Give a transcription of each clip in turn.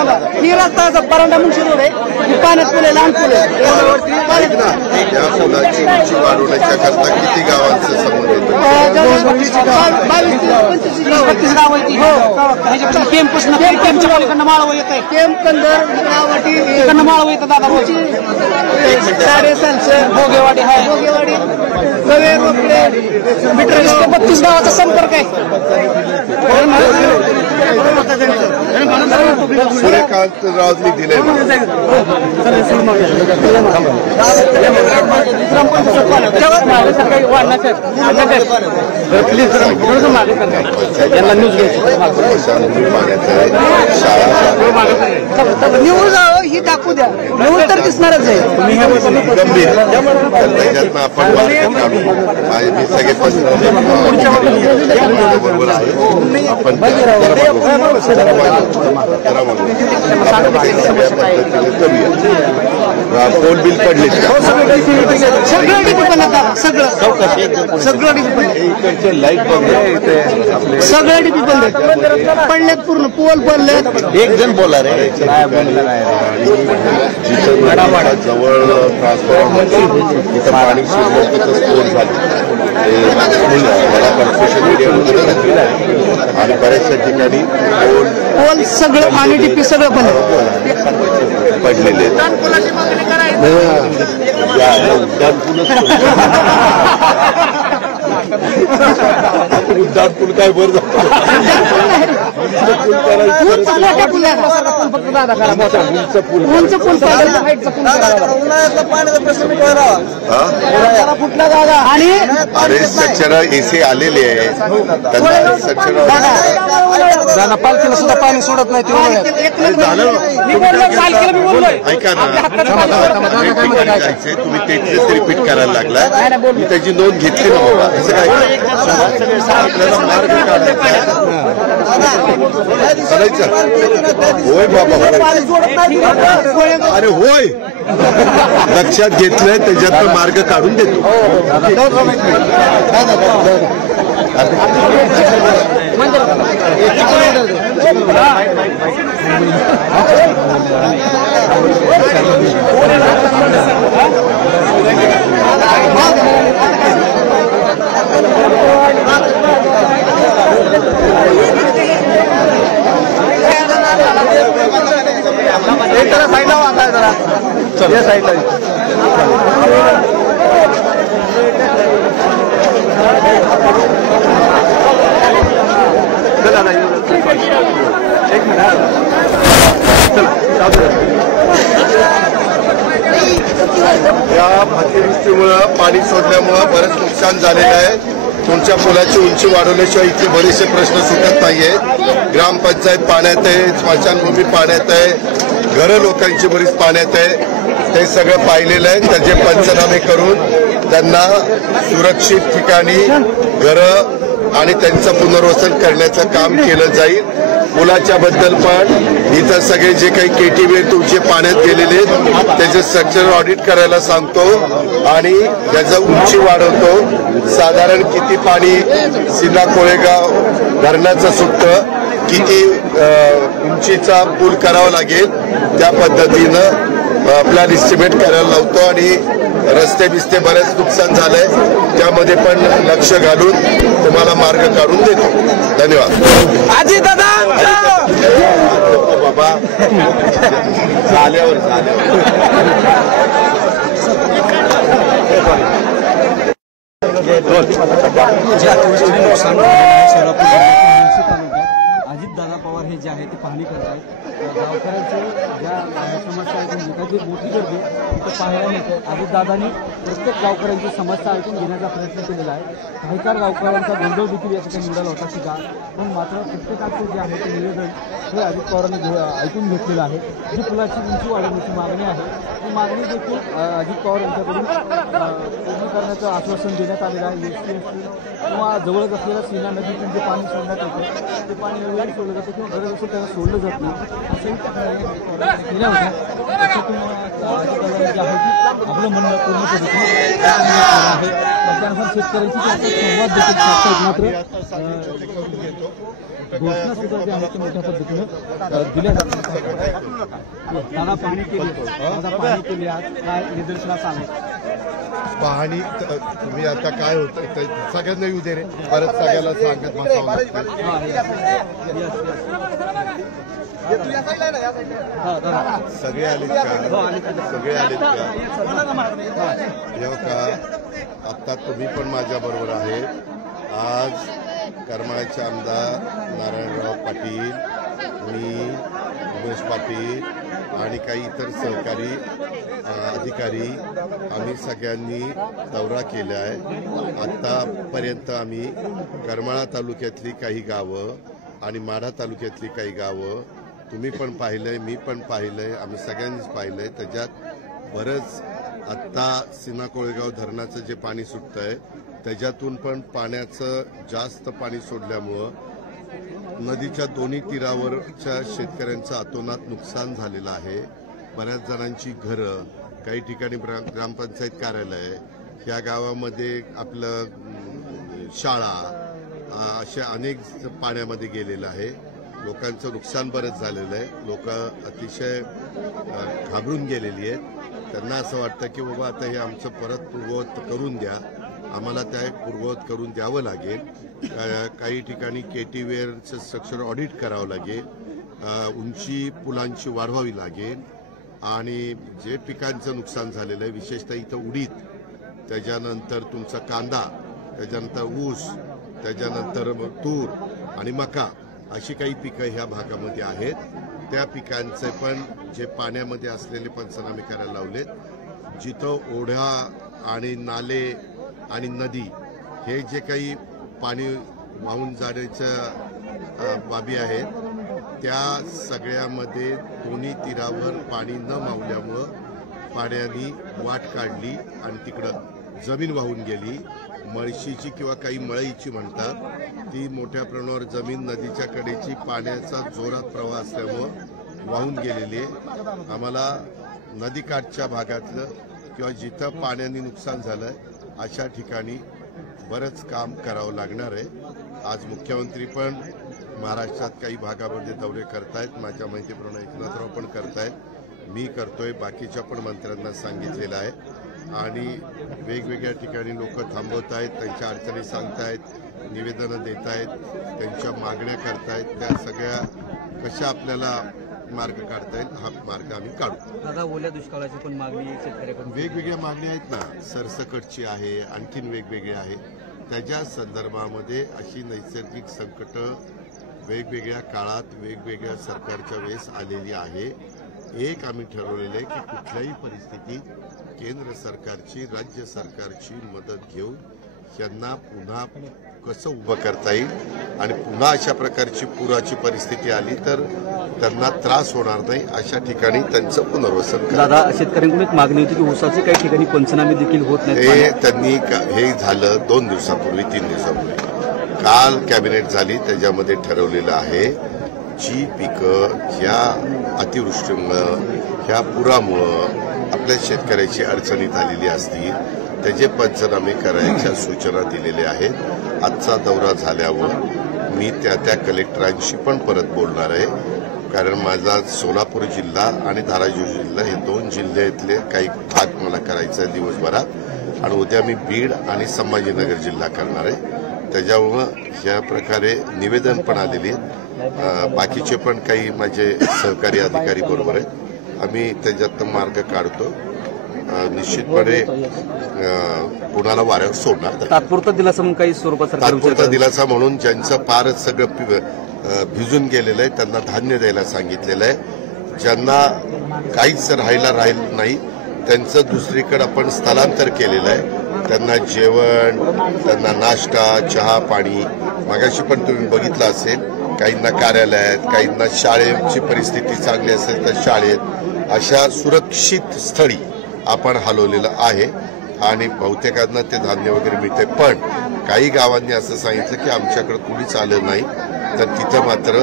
थांबा ही रस्ता परांडा मुंशी रोड आहे पाण्यात पुले लहान पुले त्या पुलाची उंची वाढवण्याच्या करता किती गावांचा संबंध येतो 22-25 गाव आहे केमपासून केमच्या पलीकडनं माळव येत आहे केम कंदर गावाटी इकडनं माळव येतं दादा साडेसातशे भोगेवाडी आहे भोगेवाडी गवे रोकडे मीटर 32 गावाचा संपर्क आहे सूर्यकांत रावनी दिले न्यूज ही दाखवू द्या न्यूज तर दिसणारच आहे गंभीर त्याच्यातनं आपण मी सगळे बरोबर आहे आपण पोल बिल पडले सगळं डिपेंड सगळं इकडचे लाईट बंद सगळं डिपेंड पडलेत पूर्ण पोल पडलेत एक जण बोला रे जवळ ट्रान्सफॉर्मर इथं पाणी शिरलं तिथं स्फोट झाला सोशल मीडियामध्ये आणि बऱ्याचशा ठिकाणी पोल सगळं आणि डीपी सगळं पडलेले उड्डाण पूल काय बरं उंच पूल आणि अरे सच्चर एसी आलेले आहे पालखीला सुद्धा पाणी सोडत नाही ऐका ना तुम्ही तेच रिपीट करायला लागला मी त्याची नोंद घेतली ना बाबा असं काय करायचं होय बाबा अरे होय लक्षात घेतलंय त्याच्यात मार्ग काढून देतो साईडला वाचा जरा या साईडला एक मिनिट या अतिवृष्टीमुळं पाणी सोडल्यामुळं बरंच नुकसान झालेलं आहे तुमच्या पुलाची उंची वाढवल्याशिवाय इथे बरेचसे प्रश्न सुटत नाहीये ग्रामपंचायत पाण्यात आहे स्मशानभूमी पाण्यात आहे घरं लोकांची बरीच पाण्यात आहे ते सगळं पाहिलेलं आहे त्याचे पंचनामे करून त्यांना सुरक्षित ठिकाणी घरं आणि त्यांचं पुनर्वसन करण्याचं काम केलं जाईल पुलाच्या बद्दल पण इथं सगळे जे काही केटीव्ही तुमचे पाण्यात गेलेले त्याचे स्ट्रक्चर ऑडिट करायला सांगतो आणि त्याचं उंची वाढवतो साधारण किती पाणी सीना कोळेगाव धरणाचं सुटतं किती उंचीचा पूल करावा लागेल त्या पद्धतीनं प्लॅन इस्टिमेट करायला लावतो आणि रस्ते बिस्ते बरेच नुकसान झालंय त्यामध्ये पण लक्ष घालून तुम्हाला मार्ग काढून देतो धन्यवाद बाबा झाल्यावर अजितदादा पवार हे जे आहे ते पाहणी करत आहेत गावकऱ्यांचे ज्या समस्या ऐकून घेतात जी मोठी गर्दी इथं पाहायला मिळते अजितदादांनी प्रत्येक गावकऱ्यांची समस्या ऐकून घेण्याचा प्रयत्न केलेला आहे काही गावकऱ्यांचा गोंधळ देखील या ठिकाणी निघाला होता की पण मात्र प्रत्येकाचे जे आहे ते निवेदन हे अजित पवारांनी ऐकून घेतलेलं आहे जी पुलाची उंची वाढवण्याची मागणी आहे ती मागणी देखील अजित पवार यांच्याकडून पूर्ण करण्याचं आश्वासन देण्यात आलेलं आहे एसटी असतील किंवा जवळच असलेल्या सीना नदीतून जे पाणी सोडण्यात येतं ते पाणी वेळेवर सोडलं जातं किंवा गरज असेल त्यांना सोडलं जात नाही असंही त्या केल्या होत्या त्याच्यातून जे आहे की आपलं म्हणणं पूर्ण पद्धतीने आहे त्यानुसार शेतकऱ्यांशी संवाद देखील साधतात मात्र घोषणा सुद्धा ज्या आहेत त्या मोठ्या पद्धतीनं दिल्या जातात. दादा पाहणी केली आज काय निदर्शनास आले? पाहणी तुम्ही आता काय होतं सगळ्यांना येऊ दे रे, परत सगळ्याला सांगत बसावं लागतं. सगळे आलेत का? सगळे आलेत का? येऊ का? आता तुम्ही पण माझ्या बरोबर आहे. आज करमाळ्याचे आमदार नारायणराव पाटील, मी, उमेश पाटील आणि काही इतर सहकारी अधिकारी आम्ही सगळ्यांनी दौरा केला आहे. आतापर्यंत आम्ही करमाळा तालुक्यातली काही गावं आणि माढा तालुक्यातली काही गावं तुम्ही पण पाहिलंय, मी पण पाहिलंय, आम्ही सगळ्यांनीच पाहिलंय. त्याच्यात बरंच आत्ता सीना कोळेगाव धरणाचं जे पाणी सुटतंय त्याच्यातून पण पाण्याचं जास्त पाणी सोडल्यामुळं नदीच्या दोन्ही तीरावरच्या शेतकऱ्यांचं अतोनात नुकसान झालेलं आहे. बऱ्याच जणांची घरं, काही ठिकाणी ग्रामपंचायत कार्यालय, ह्या गावामध्ये आपलं शाळा, अशा अनेक पाण्यामध्ये गेलेलं आहे. लोकांचं नुकसान बरंच झालेलं आहे. लोक अतिशय घाबरून गेलेली आहेत. त्यांना असं वाटतं की बाबा आता हे आमचं परत पूर्ववत करून द्या, आम्हाला त्या पूर्ववत करून द्यावं लागेल. काही ठिकाणी केटीवेअरचं स्ट्रक्चर ऑडिट करावं लागेल, उंची पुलांची वाढवावी लागेल आणि जे पिकांचं नुकसान झालेलं आहे विशेषतः इथं उडीद, त्याच्यानंतर तुमचा कांदा, त्याच्यानंतर ऊस, त्याच्यानंतर तूर आणि मका अशी काही पिकं ह्या भागामध्ये आहेत. त्या पिकांचे पण जे पाण्यामध्ये असलेले पंचनामे करायला लावलेत. जिथं ओढ्या आणि नाले आणि नदी हे जे काही पाणी वाहून जाण्याच्या बाबी आहेत त्या सगळ्यामध्ये दोन्ही तीरावर पाणी न मावल्यामुळं पाण्याने वाट काढली आणि तिकडं जमीन वाहून गेली. मळशीची किंवा काही मळईची म्हणतात ती मोठ्या प्रमाणावर जमीन नदीच्या कडेची पाण्याचा जोरात प्रवाह असल्यामुळं वाहून गेलेली आहे. आम्हाला नदीकाठच्या भागातलं किंवा जिथं पाण्याने नुकसान झालंय अशा ठिकाणी बरंच काम करावं लागणार आहे. आज मुख्यमंत्री पण महाराष्ट्रात काही भागामध्ये दौरे करतायत. माझ्या माहितीप्रमाणे एकनाथराव पण करतायत, मी करतोय, बाकीच्या पण मंत्र्यांना सांगितलेलं आहे. आणि वेगवेगळ्या ठिकाणी लोक थांबवत आहेत, त्यांच्या अडचणी सांगतायत, निवेदनं देत आहेत, त्यांच्या मागण्या करतायत. त्या सगळ्या कशा आपल्याला मार्ग काढता येईल हा मार्ग आम्ही काढू. दादा ओल्या दुष्काळाची पण मागणी शेतकऱ्याकडून वेगवेगळ्या मागण्या आहेत ना, सरसकटची आहे, आणखीन वेगवेगळ्या आहे. त्याच्या संदर्भामध्ये अशी नैसर्गिक संकट वेगवेगळ्या काळात वेगवेगळ्या सरकारच्या वेळेस आलेली आहे. एक आम्ही ठरवलेलं आहे की कुठल्याही परिस्थितीत केंद्र सरकारची, राज्य सरकारची मदत घेऊन यांना पुन्हा कसं उभं करता येईल आणि पुन्हा अशा प्रकारची पुराची परिस्थिती आली तर त्यांना त्रास होणार नाही अशा ठिकाणी त्यांचं पुनर्वसन करा. दादा शेतकऱ्यांकडून एक मागणी होती की ऊसाचे काही ठिकाणी पंचनामे देखील होत नाही. हे त्यांनी हे झालं 2 दिवसापूर्वी 3 दिवसापूर्वी काल कॅबिनेट झाली, त्याच्यामध्ये ठरवलेलं आहे जी पिकं ह्या अतिवृष्टीमुळं, ह्या पुरामुळं आपल्या शेतकऱ्याची अडचणीत आलेली असतील त्याचे पंचनामे करायच्या सूचना दिलेल्या आहेत. आजचा दौरा झाल्यावर मी त्या कलेक्टरांशी पण परत बोलणार आहे, कारण माझा सोलापूर जिल्हा आणि धाराशिव जिल्हा हे 2 जिल्ह्यातले काही भाग मला करायचा आहे दिवसभरात आणि उद्या मी बीड आणि संभाजीनगर जिल्हा करणार आहे. त्याच्यामुळं ह्या प्रकारे निवेदन पण आलेली आहेत. बाकीचे पण काही माझे सहकारी अधिकारी बरोबर आहेत, आम्ही त्याच्यात मार्ग काढतो. निश्चितपणे कुणाला वाऱ्यावर सोडणार. तात्पुरता दिलासा म्हणून काही स्वरूपात तात्पुरता दिलासा म्हणून ज्यांचं फारच सगळं भिजून गेलेलं आहे त्यांना धान्य द्यायला सांगितलेलं आहे. ज्यांना काहीच राहिलं नाही त्यांचं दुसरीकडे आपण स्थलांतर केलेलं आहे. त्यांना जेवण, त्यांना नाश्ता, चहा, पाणी. मगाशी पण तुम्ही बघितलं असेल, काहींना कार्यालयात, काहींना शाळेची परिस्थिती चांगली असेल तर शाळेत, अशा सुरक्षित स्थळी आपण हलवलेलं आहे आणि बहुतेकांना ते धान्य वगैरे मिळते. पण काही गावांनी असं सांगितलं की आमच्याकडे कुणीच आलं नाही, तर तिथं मात्र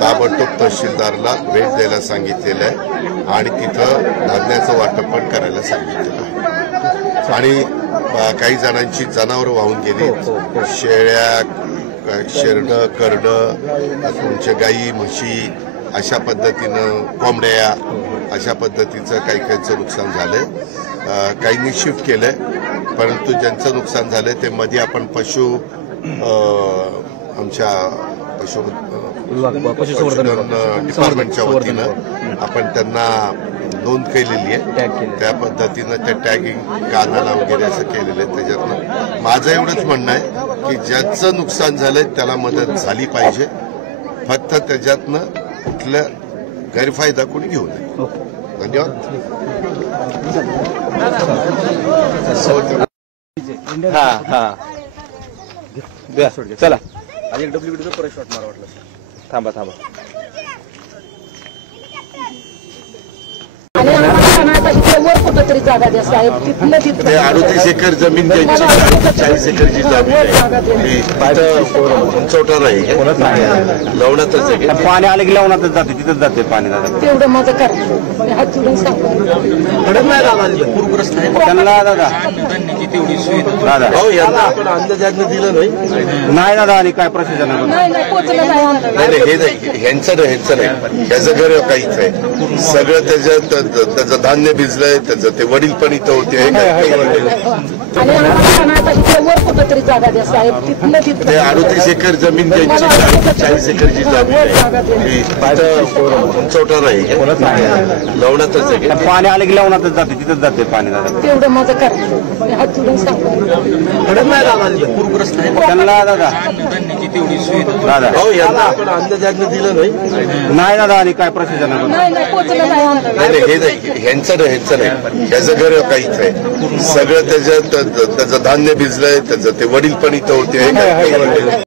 ताबडतोब तहसीलदारला भेट द्यायला सांगितलेलं आहे आणि तिथं धान्याचं वाटप पण करायला सांगितलेलं आहे. आणि काही जणांची जनावरं वाहून गेली, शेळ्या, शेरडं करडं तुमच्या गाई म्हशी अशा पद्धतीनं कोंबड्या अशा पद्धतीचं काही काहींचं नुकसान झालंय. काहींनी शिफ्ट केलंय, परंतु ज्यांचं नुकसान झालंय ते मध्ये आपण आमच्या पशुसंवर्धन डिपार्टमेंटच्या वतीनं आपण त्यांना नोंद केलेली आहे. त्या पद्धतीनं त्या टॅगिंग कानाला वगैरे असं केलेलं आहे. त्याच्यातनं माझं एवढंच म्हणणं आहे की ज्याचं नुकसान झालंय त्याला मदत झाली पाहिजे. फक्त त्याच्यातनं कुठल्या गैरफायदा कोणी घेऊ नये. धन्यवाद. चला आज एक डब्ल्यूबीडीचं परत शॉट मारा वाटलं. थांबा आणि आम्हाला वर कुठंतरी जागा द्या साहेब. तिथलं ते 38 एकर जमीन त्यांची 40 एकरची जमीन आहे. उंचवटा नाही लवणातच आहे. पाणी आलं की लावणातच जाते, तिथंच जाते पाणी. दादा तेवढं माझं करा. हात जोडून सांगतो पूरग्रस्त आहे त्यांना. दादा दादा आपण अंदाजानं दिलं नाही दादा. आणि काय प्रशासनानं नाही पोचलं नाही. हे नाही ह्यांचं नाही ह्याचं घर काहीच आहे. सगळं त्याचं धान्य भिजलंय. त्याचं ते वडील पण इथं होते. आणि आम्हाला वर कुठंतरी जागा द्या साहेब. तिथलं ते 38 एकर जमीन त्यांची 40 एकरची जमीन आहे. उंचवटा नाही लवणातच आहे. पाणी आलं की लावणातच जाते, तिथंच जाते पाणी. दादा तेवढं माझं करा. हात जोडून सांगतो पूरग्रस्त आहे त्यांना. दादा दादा आपण अंदाजानं दिलं नाही दादा. आणि काय प्रशासनानं नाही पोचलं नाही. हे नाही ह्यांचं नाही ह्याचं घर काहीच आहे. सगळं त्याचं धान्य भिजलंय. त्याचं ते वडील पण इथं होते.